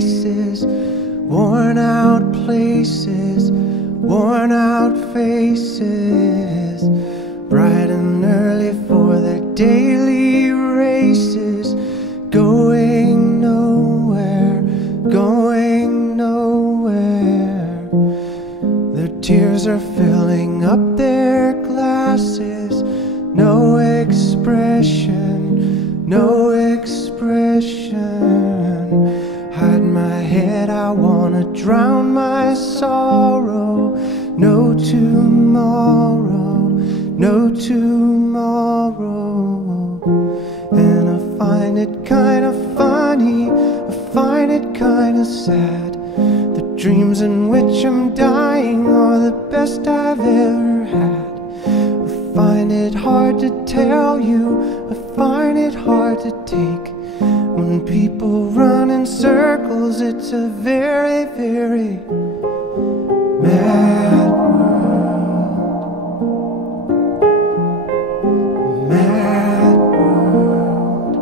faces, worn out places, worn out faces, bright and early for their daily races, going nowhere, going nowhere. Their tears are filling up their glasses, no expression, no expression. Hide my head, I wanna drown my sorrow. No tomorrow, no tomorrow. And I find it kinda funny, I find it kinda sad. The dreams in which I'm dying are the best I've ever had. I find it hard to tell you, I find it hard to take. When people run in circles, it's a very, very mad world. Mad world.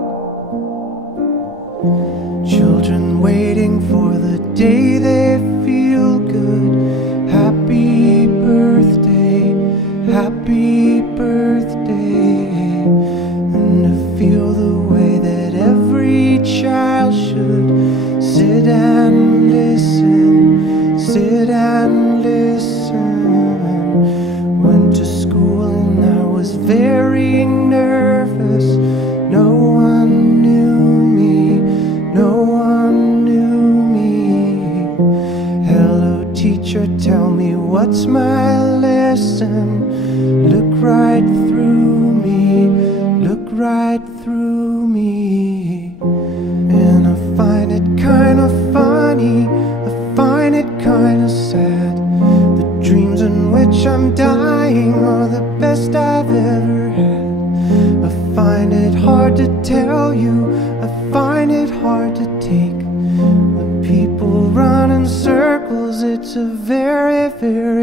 Children waiting for the day they feel good. Happy birthday, happy birthday. And to feel the way that every child should sit and listen, sit and listen. Went to school and I was very nervous. No one knew me, no one knew me. Hello teacher, tell me what's my lesson. Look right through me, look right through me. And I find it kinda funny, I find it kinda sad. The dreams in which I'm dying are the best I've ever had. I find it hard to tell you, I find it hard to take. When people run in circles, it's a very, very